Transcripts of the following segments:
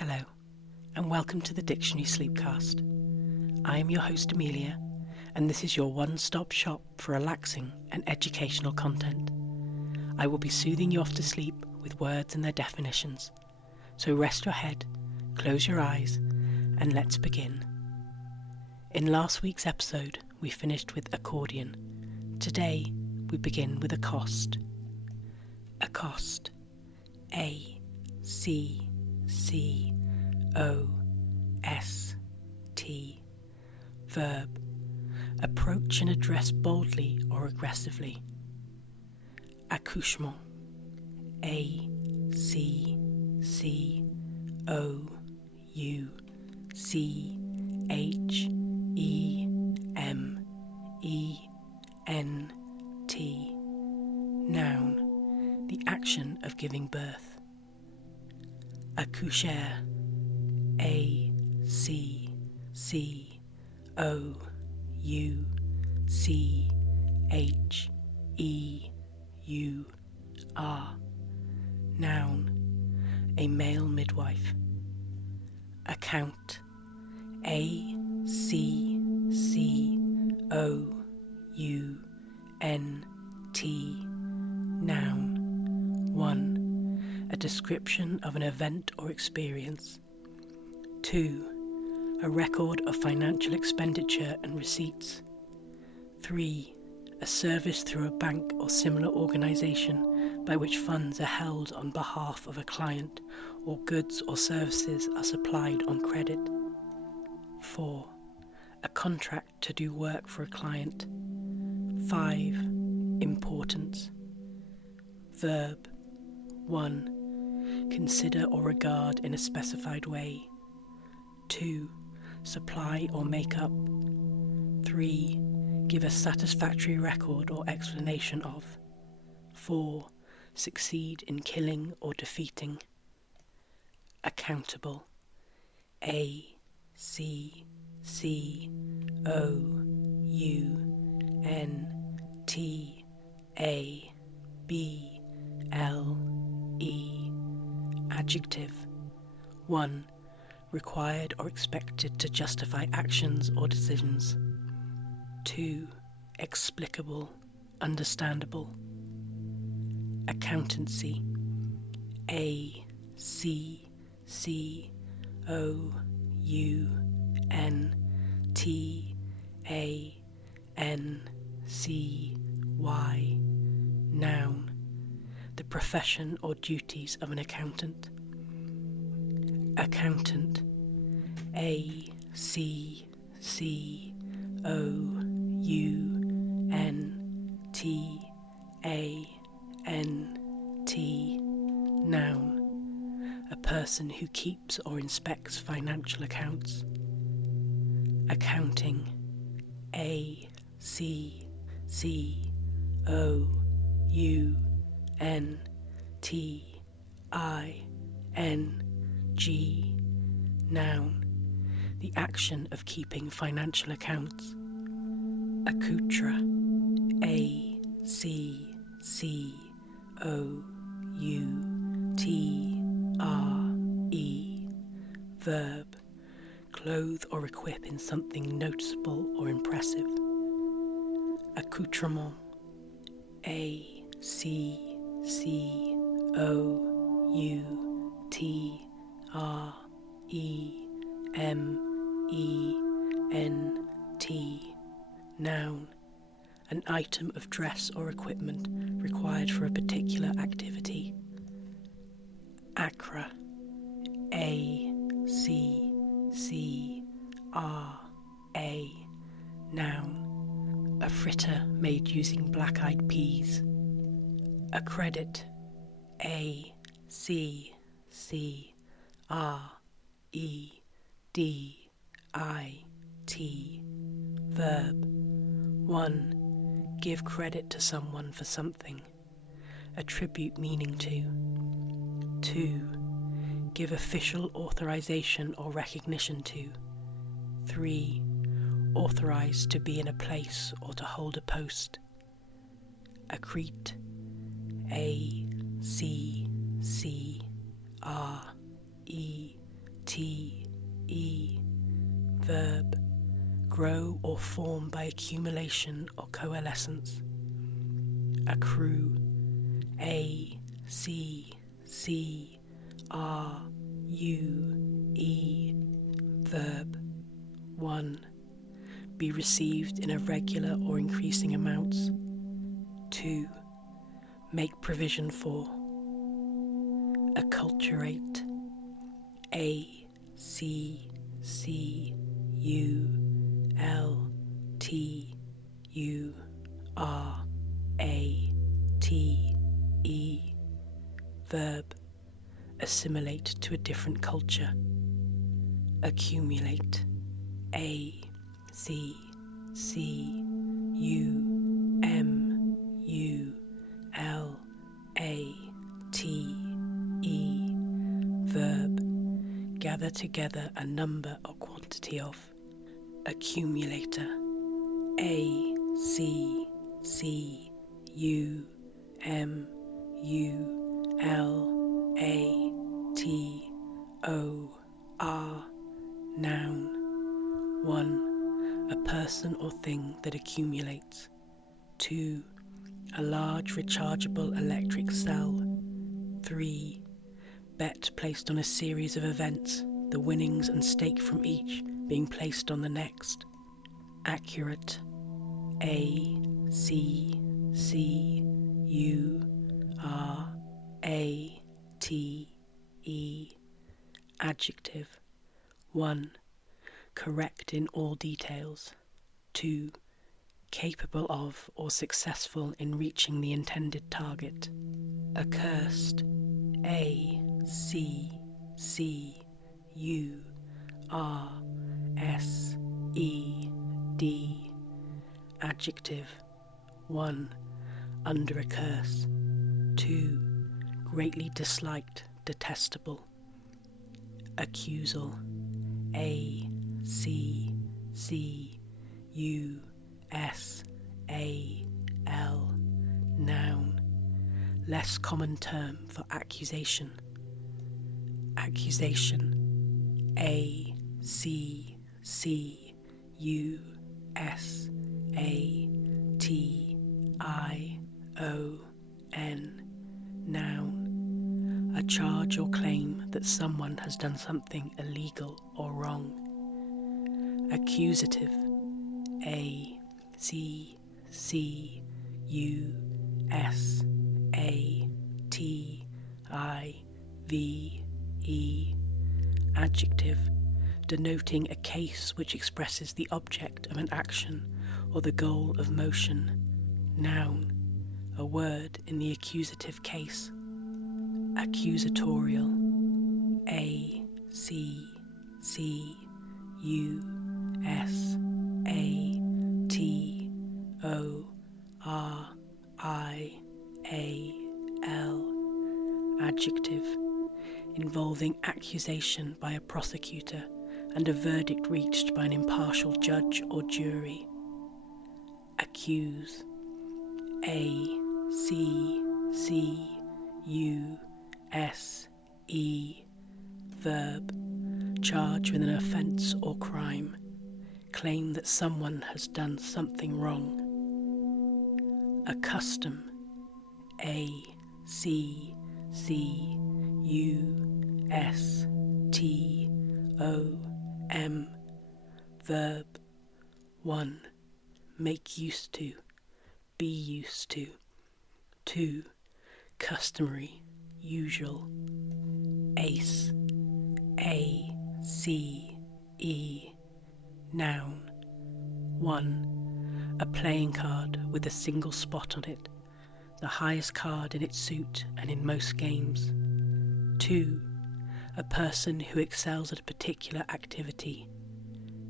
Hello, and welcome to the Dictionary Sleepcast. I am your host Amelia, and this is your one-stop shop for relaxing and educational content. I will be soothing you off to sleep with words and their definitions. So rest your head, close your eyes, and let's begin. In last week's episode, we finished with accordion. Today, we begin with accost. Accost. A-C-C-O-S-T. Verb. Approach and address boldly or aggressively. Accouchement. A-C-C-O-U-C-H-E-M-E-N-T. Noun. The action of giving birth. Accoucher. A-C-C-O-U-C-H-E-U-R. Noun. A male midwife. Account. A-C-C-O-U-N-T. Noun. 1. A description of an event or experience. 2. A record of financial expenditure and receipts. 3. A service through a bank or similar organisation by which funds are held on behalf of a client or goods or services are supplied on credit. 4. A contract to do work for a client. 5. Importance. Verb. 1. Consider or regard in a specified way. 2. Supply or make up. 3. Give a satisfactory record or explanation of. 4. Succeed in killing or defeating. Accountable. A-C-C-O-U-N-T-A-B-L-E. Adjective. 1. Required or expected to justify actions or decisions. 2. Explicable, understandable. Accountancy. A-C-C-O-U-N-T-A-N-C-Y. Noun. The profession or duties of an accountant. Accountant. A-C-C-O-U-N-T-A-N-T. Noun. A person who keeps or inspects financial accounts. Accounting. A-C-C-O-U-N-T-I-N-G. Noun. The action of keeping financial accounts. Accoutre. A-C-C-O-U-T-R-E. Verb. Clothe or equip in something noticeable or impressive. Accoutrement. A-C-C-O-U-T-R-E-M-E-N-T. Noun. An item of dress or equipment required for a particular activity. Acra. A-C-C-R-A. Noun. A fritter made using black-eyed peas. Accredit. A-C-C-R-E-D-I-T. Verb. 1. Give credit to someone for something. Attribute meaning to. 2. Give official authorization or recognition to. 3. Authorized to be in a place or to hold a post. Acrid. A-C-C-R-E Verb, grow or form by accumulation or coalescence. Accrue, A-C-C-R-U-E, verb. 1. Be received in irregular or increasing amounts. 2. Make provision for. Acculturate, A-C-C-U-L-T-U-R-A-T-E, verb. Assimilate to a different culture. Accumulate, A-C-C-U-M-U-L-A-T-E, verb. Gather together a number or quantity of. Accumulator, A-C-C-U-M-U-L-A-T-O-R, noun. 1. A person or thing that accumulates. 2. A large rechargeable electric cell. 3. Bet placed on a series of events, the winnings and stake from each being placed on the next. Accurate, A-C-C-U-R-A-T-E, adjective. 1. Correct in all details. 2. Capable of or successful in reaching the intended target. Accursed, A-C-C-U-R-S-E-D, adjective. 1. Under a curse. 2. Greatly disliked, detestable. Accusal, A-C-C-U-S-A-L, noun. Less common term for accusation. Accusation, A-C-C-U-S-A-T-I-O-N, noun. A charge or claim that someone has done something illegal or wrong. Accusative, A-C-C-U-S-A-T-I-V-E, adjective, denoting a case which expresses the object of an action or the goal of motion. Noun, a word in the accusative case. Accusatorial, A-C-C-U-S-A-T-O-R-I-A-L, adjective, involving accusation by a prosecutor and a verdict reached by an impartial judge or jury. Accuse, A-C-C-U-S-E, verb. Charge with an offence or crime. Claim that someone has done something wrong. Accustom, A-C-C-U-S-T-O-M, verb. 1. Make use to, be used to. 2. Customary, usual. Ace, A-C-E, noun. 1. A playing card with a single spot on it, the highest card in its suit and in most games. 2. A person who excels at a particular activity.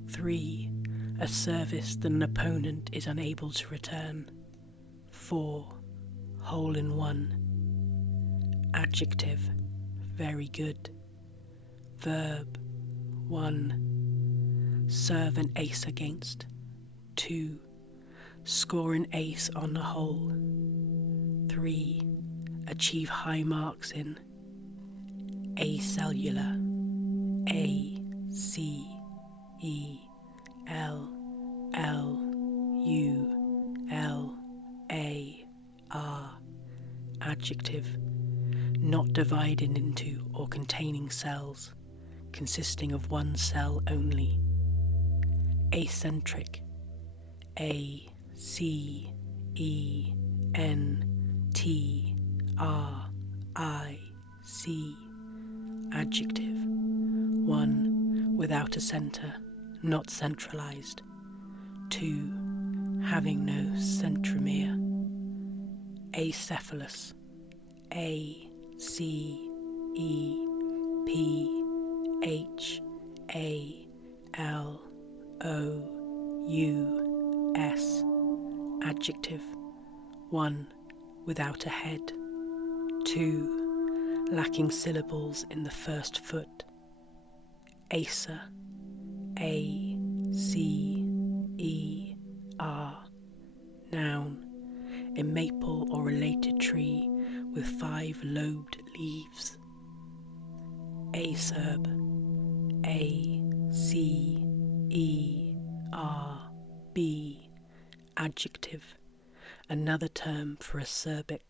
3. A service that an opponent is unable to return. 4. Hole in one. Adjective, very good. Verb, 1. Serve an ace against. 2. Score an ace on the hole. 3. Achieve high marks in. Acellular, A adjective, not divided into or containing cells, consisting of one cell only. Acentric, A-C-E-N-T-R-I-C, adjective, one without a centre, not centralized. 2. Having no centromere. Acephalous, A-C-E-P-H-A-L-O-U-S, adjective, one without a head. 2. Lacking syllables in the first foot. Acer, A-C-E-R, noun, a maple or related tree with 5 lobed leaves. Acerb, A-C-E-R-B, adjective, another term for acerbic.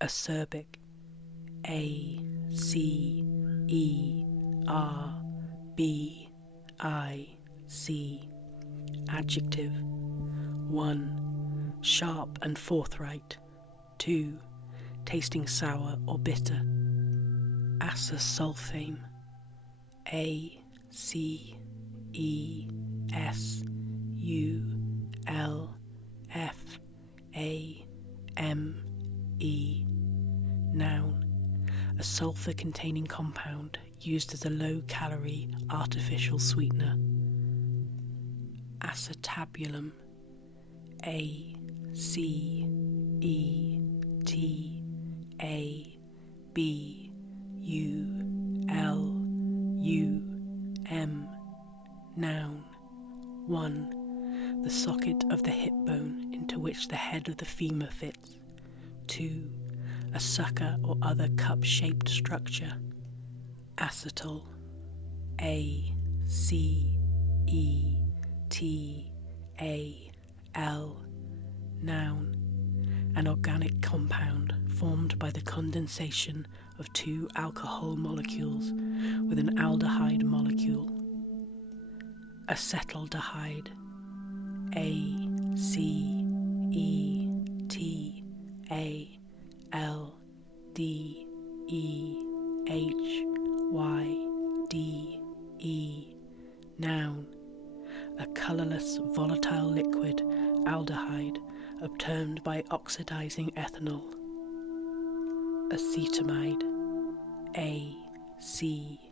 Acerbic, A-C-E-R-B-I-C, adjective, 1. Sharp and forthright. 2. Tasting sour or bitter. Acesulfame, A-C-E-S-U-L-F-A-M-E, noun, a sulfur-containing compound used as a low-calorie artificial sweetener. Acetabulum, A-C-E-T-A-B-U-L-U-M, noun, 1. The socket of the hip bone into which the head of the femur fits. 2. A sucker or other cup-shaped structure. Acetal, A-C-E-T-A-L, noun, an organic compound formed by the condensation of 2 alcohol molecules with an aldehyde molecule. Acetaldehyde, A-C-E-T-A-L-D-E-H-Y-D-E, noun, a colourless volatile liquid aldehyde obtained by oxidizing ethanol. Acetamide, A-C-E-T-A-M-I-D-E,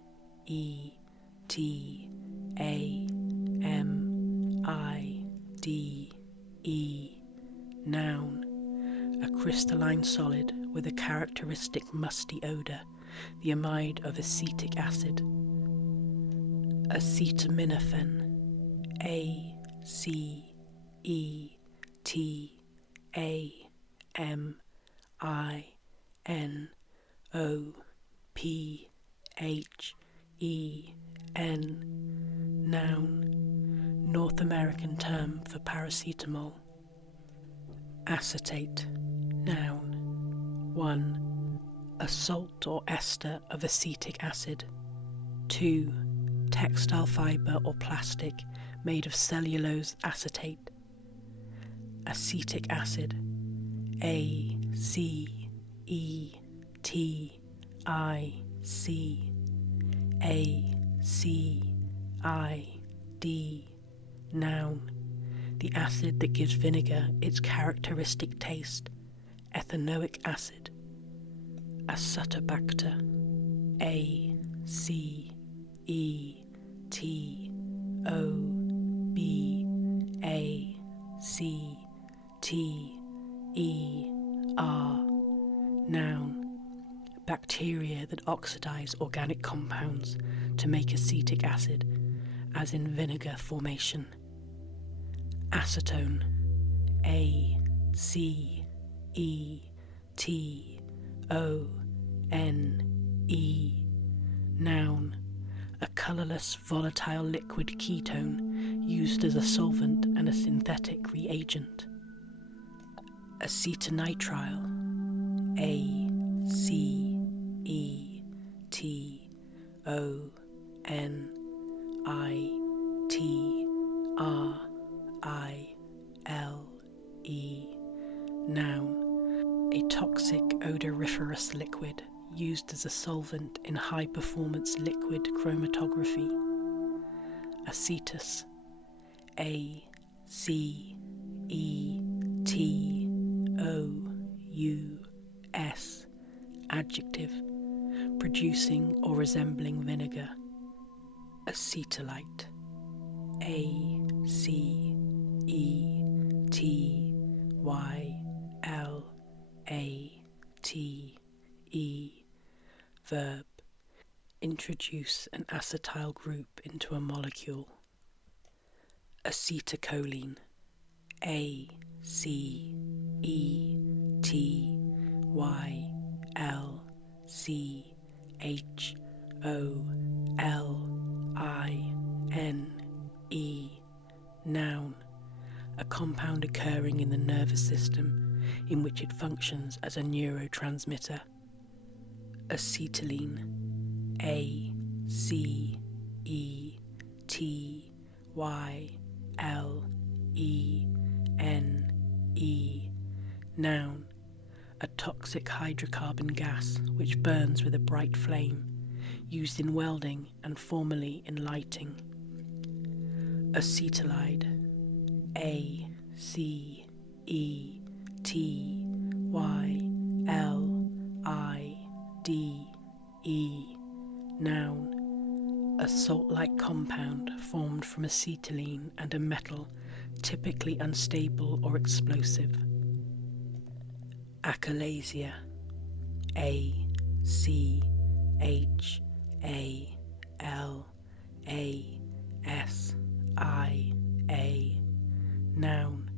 noun, a crystalline solid with a characteristic musty odour, the amide of acetic acid. Acetaminophen, A-C-E-T-A-M-I-N-O-P-H-E-N, noun, North American term for paracetamol. Acetate, noun, 1. A salt or ester of acetic acid. 2. Textile fibre or plastic made of cellulose acetate. Acetic acid, A-C-E-T-I-C, A-C-I-D, noun, the acid that gives vinegar its characteristic taste. Ethanoic acid. Acetobacter, A-C-E-T-O-B-A-C-T-E-R, noun, bacteria that oxidize organic compounds to make acetic acid, as in vinegar formation. Acetone, A-C-E-T-O-N-E, noun, a colourless volatile liquid ketone used as a solvent and a synthetic reagent. Acetonitrile, Noun, a toxic odoriferous liquid used as a solvent in high-performance liquid chromatography. Acetus, A-C-E-T-O-U-S, adjective, producing or resembling vinegar. Acetylite, A-C-E-T-Y-L-A-T-E, verb, introduce an acetyl group into a molecule. Acetylcholine, A-C-E-T-Y-L-C-H-O-L-I-N-E, noun, a compound occurring in the nervous system in which it functions as a neurotransmitter. Acetylene, A-C-E-T-Y-L-E-N-E, noun, a toxic hydrocarbon gas which burns with a bright flame, used in welding and formerly in lighting. Acetylide, A-C-E-T-Y-L-I-D-E, noun, a salt-like compound formed from acetylene and a metal, typically unstable or explosive. Achalasia, A-C-H-A-L-A-S-I-A, noun,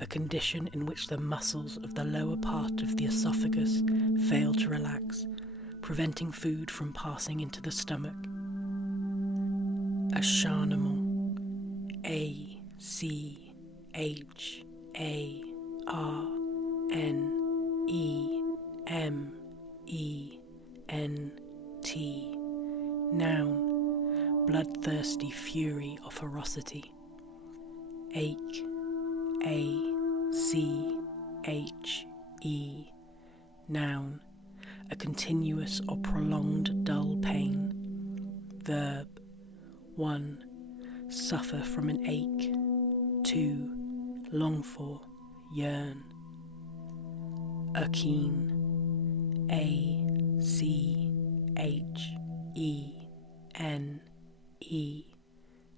a condition in which the muscles of the lower part of the esophagus fail to relax, preventing food from passing into the stomach. Acharnement, A-C-H-A-R-N-E-M-E-N-T, noun, bloodthirsty fury or ferocity. Ache, A-C-H-E, noun, a continuous or prolonged dull pain. Verb, 1. Suffer from an ache. 2. Long for, yearn. Akene, A-C-H-E-N-E,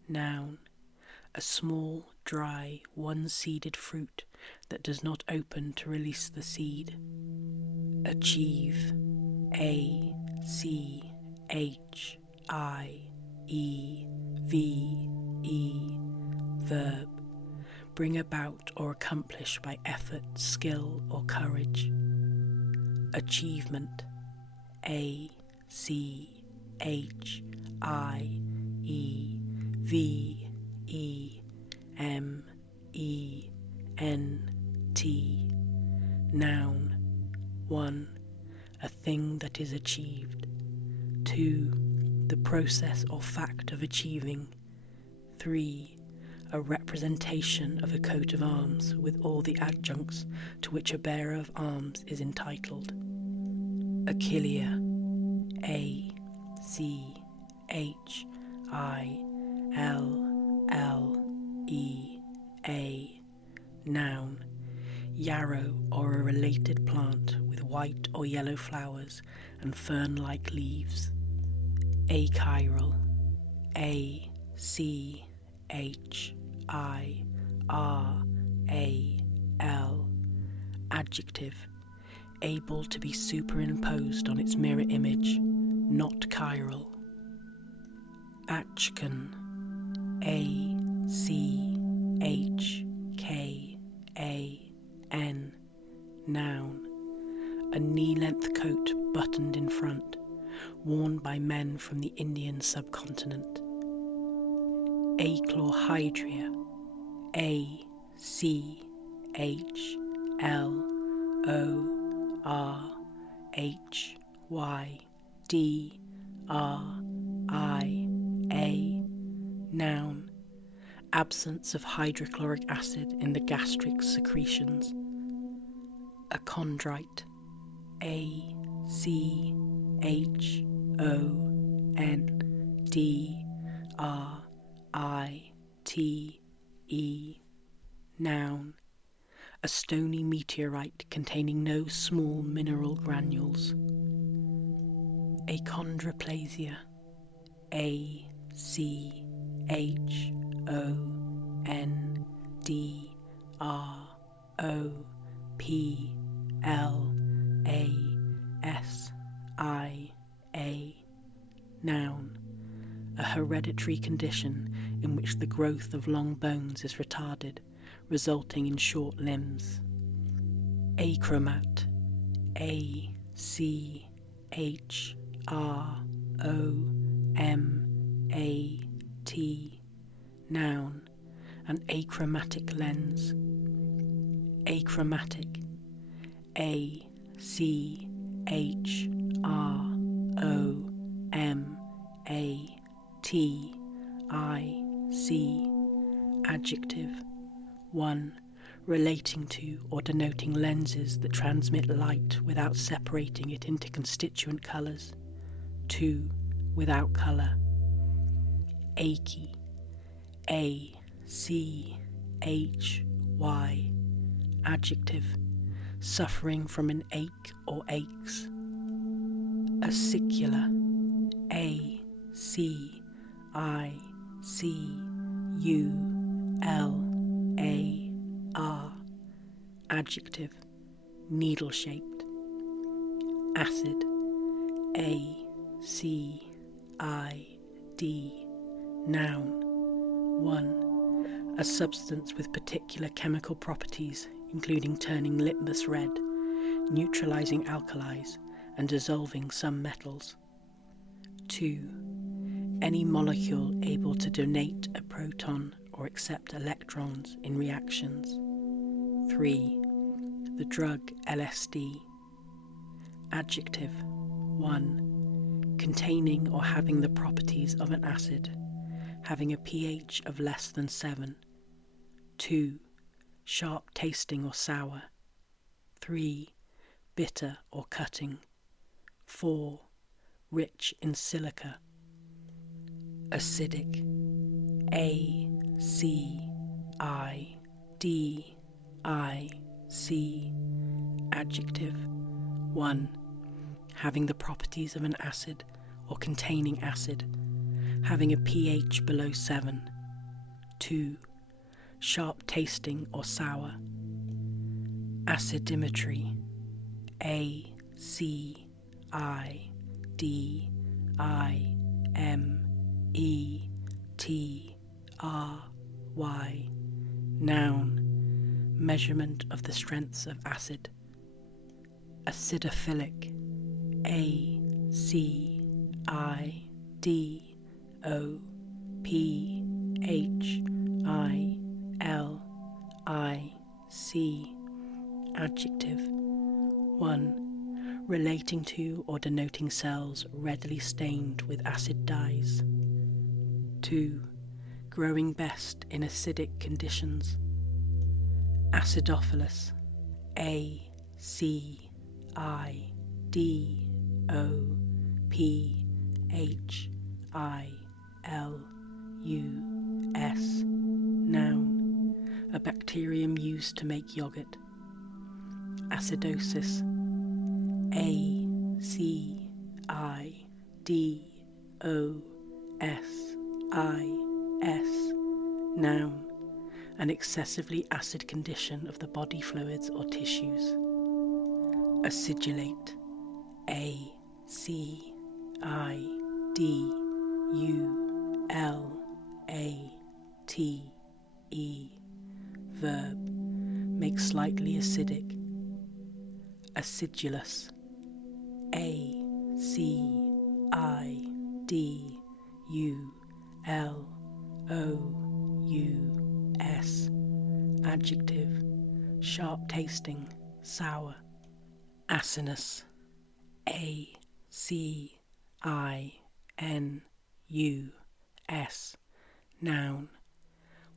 noun, a small, dry, one-seeded fruit that does not open to release the seed. Achieve, A-C-H-I-E-V-E, verb, bring about or accomplish by effort, skill, or courage. Achievement, A-C-H-I-E-V-E-M-E-N-T, noun, 1. A thing that is achieved. 2. The process or fact of achieving. 3. A representation of a coat of arms with all the adjuncts to which a bearer of arms is entitled. Achillea, A-C-H-I-L-L-E-A, noun, yarrow or a related plant with white or yellow flowers and fern-like leaves. Achiral, A-C-H-I-R-A-L, adjective, able to be superimposed on its mirror image, not chiral. Achkan, A-C-H-K-A-N, noun, a knee-length coat buttoned in front, worn by men from the Indian subcontinent. Achlorhydria, A-C-H-L-O-R-H-Y-D-R-I-A, R H Y D R I A. Noun. Absence of hydrochloric acid in the gastric secretions. Achondrite. Achondrite. Noun. A stony meteorite containing no small mineral granules. Achondroplasia. Achondroplasia. Noun. A hereditary condition in which the growth of long bones is retarded, resulting in short limbs. Achromat. Achromat. Noun. An achromatic lens. Achromatic. Achromatic. Adjective. 1. Relating to or denoting lenses that transmit light without separating it into constituent colours. 2. Without colour. Achy. Achy. Adjective. Suffering from an ache or aches. Acicular. Acicular. Adjective. Needle-shaped. Acid. Acid. Noun. 1. A substance with particular chemical properties, including turning litmus red, neutralizing alkalis, and dissolving some metals. 2. Any molecule able to donate a proton or accept electrons in reactions. 3. The drug LSD. Adjective. 1. Containing or having the properties of an acid, having a pH of less than 7. 2. Sharp tasting or sour. 3. Bitter or cutting. 4. Rich in silica. Acidic. Acidic. Adjective. 1. Having the properties of an acid or containing acid, having a pH below 7. 2. Sharp tasting or sour. Acidimetry. Acidimetry. Noun. Measurement of the strengths of acid. Acidophilic. Acidophilic. Adjective. 1. Relating to or denoting cells readily stained with acid dyes. 2. Growing best in acidic conditions. Acidophilus. Acidophilis. Noun. A bacterium used to make yogurt. Acidosis. Acidosis. Noun. An excessively acid condition of the body fluids or tissues. Acidulate. Acidulate. Verb. Make slightly acidic. Acidulous. Acidulous. Adjective. Sharp tasting, sour. Asinus. A-C-I-N-U-S. Noun.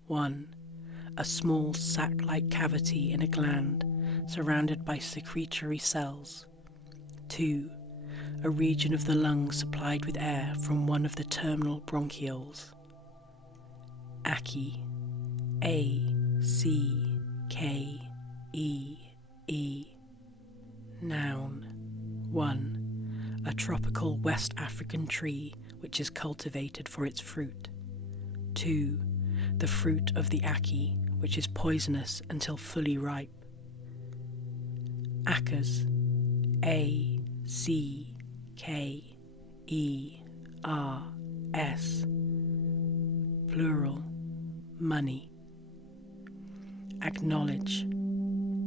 1. A small sac-like cavity in a gland surrounded by secretory cells. 2. A region of the lungs supplied with air from one of the terminal bronchioles. Acke. A-C-K-E-E. Noun. 1. A tropical West African tree which is cultivated for its fruit. 2. The fruit of the acke, which is poisonous until fully ripe. Acres. A-C-K-E-R-S. Plural. Money. Acknowledge.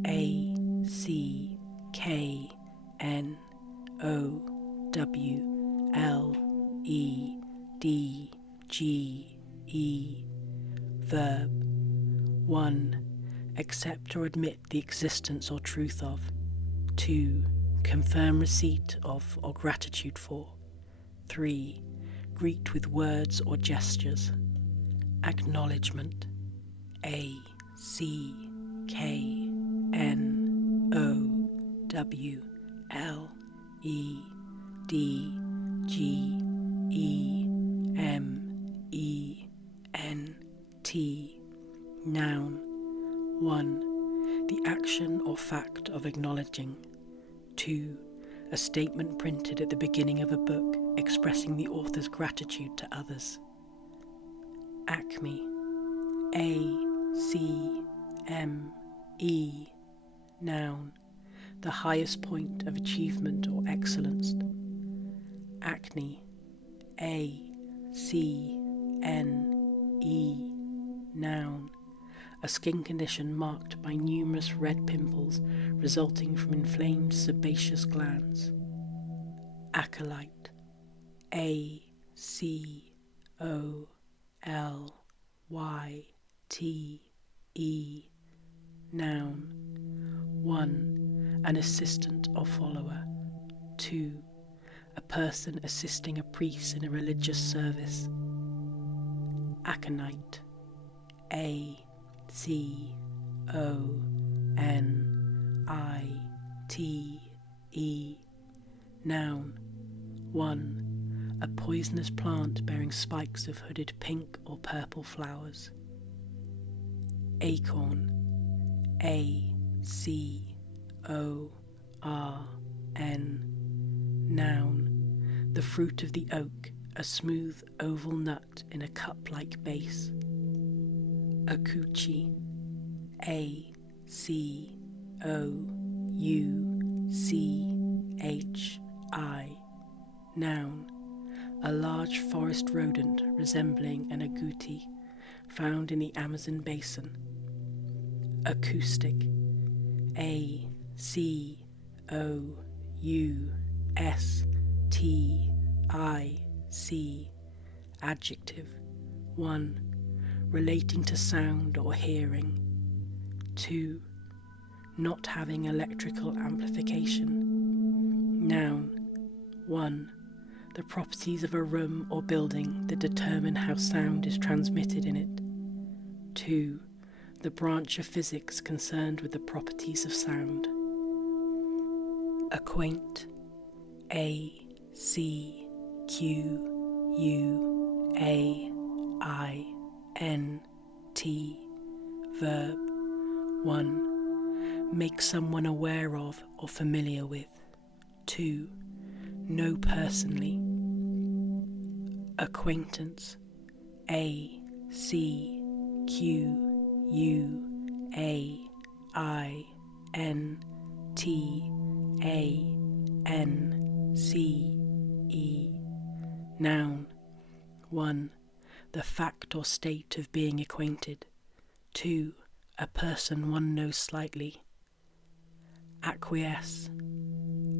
A-C-K-N-O-W-L-E-D-G-E. Verb. 1. Accept or admit the existence or truth of. 2. Confirm receipt of or gratitude for. 3. Greet with words or gestures. Acknowledgement. A-C-K-N-O-W-L-E-D-G-E-M-E-N-T. Noun. 1. The action or fact of acknowledging. 2. A statement printed at the beginning of a book expressing the author's gratitude to others. Acme. A-C-M-E. Noun. The highest point of achievement or excellence. Acne. A-C-N-E. Noun. A skin condition marked by numerous red pimples resulting from inflamed sebaceous glands. Acolyte. A-C-O-L-Y-T-E. Noun. 1. An assistant or follower. 2. A person assisting a priest in a religious service. Aconite. A-C-O-N-I-T-E. Noun. 1. A poisonous plant bearing spikes of hooded pink or purple flowers. Acorn. A-C-O-R-N. Noun. The fruit of the oak, a smooth oval nut in a cup-like base. Akuchi. A-C-O-U-C-H-I. Noun. A large forest rodent resembling an agouti found in the Amazon basin. Acoustic. A-C-O-U-S-T-I-C. Adjective. 1. Relating to sound or hearing. 2. Not having electrical amplification. Noun. 1. The properties of a room or building that determine how sound is transmitted in it. 2. The branch of physics concerned with the properties of sound. Acquaint. A-C-Q-U-A-I-N-T. Verb. 1. Make someone aware of or familiar with. 2. Know personally. Acquaintance. A-C-Q-U-A-I-N-T-A-N-C-E. Noun. 1. The fact or state of being acquainted. 2. A person one knows slightly. Acquiesce.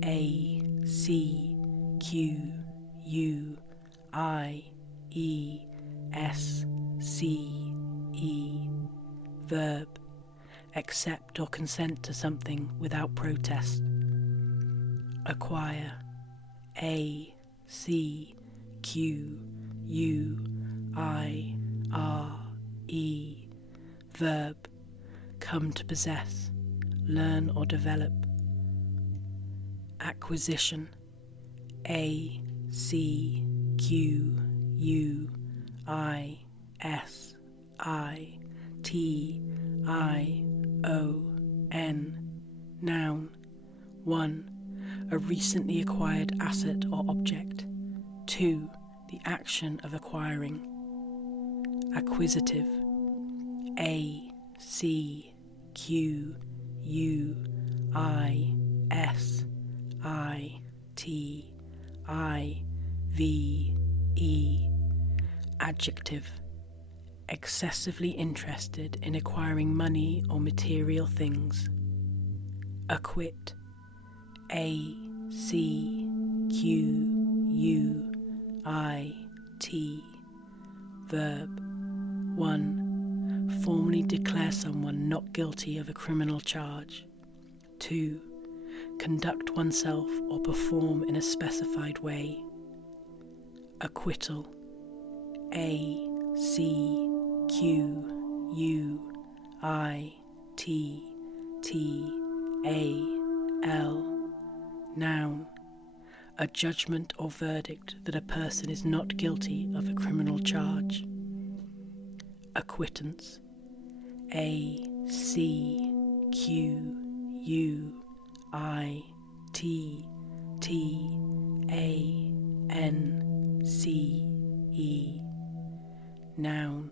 A-C-Q-U-I-E-S-C-E. Verb. Accept or consent to something without protest. acquire, A C Q U I R E, verb, come to possess, learn or develop. Acquisition, A C Q U I S I T I O N, noun, 1. A recently acquired asset or object. 2. The action of acquiring. Acquisitive, A C Q U I S I T I V E. Adjective, excessively interested in acquiring money or material things. Acquit, A C Q U I T, verb, 1. Formally declare someone not guilty of a criminal charge. 2. Conduct oneself or perform in a specified way. Acquittal, A C Q U I T T A L, noun, a judgment or verdict that a person is not guilty of a criminal charge. Acquittance, A C Q U I T T A N C E, noun,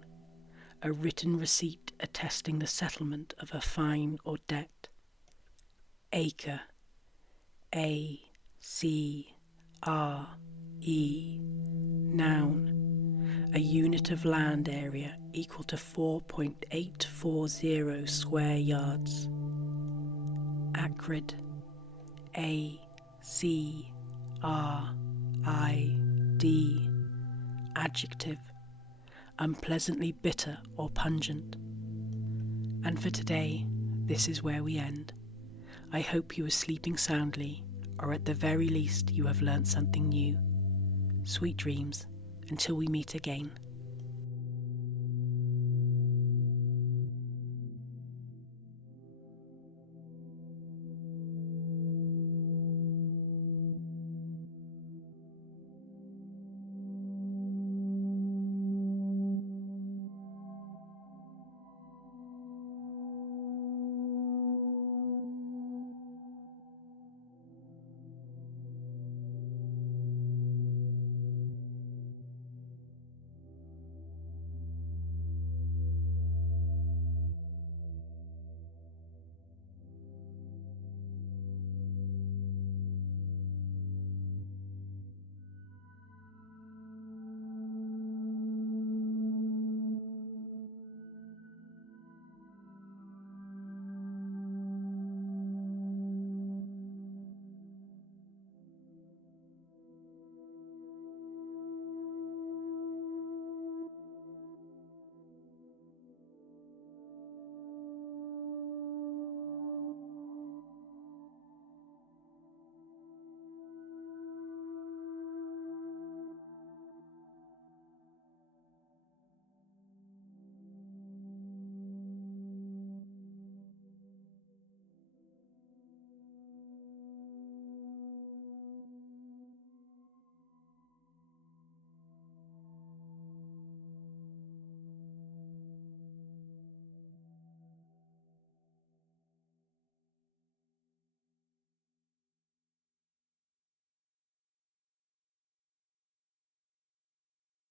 a written receipt attesting the settlement of a fine or debt. Acre, A C R E, noun, a unit of land area equal to 4.840 square yards. Acrid, A C R I D, adjective, unpleasantly bitter or pungent. And for today, this is where we end. I hope you are sleeping soundly, or at the very least you have learnt something new. Sweet dreams, until we meet again.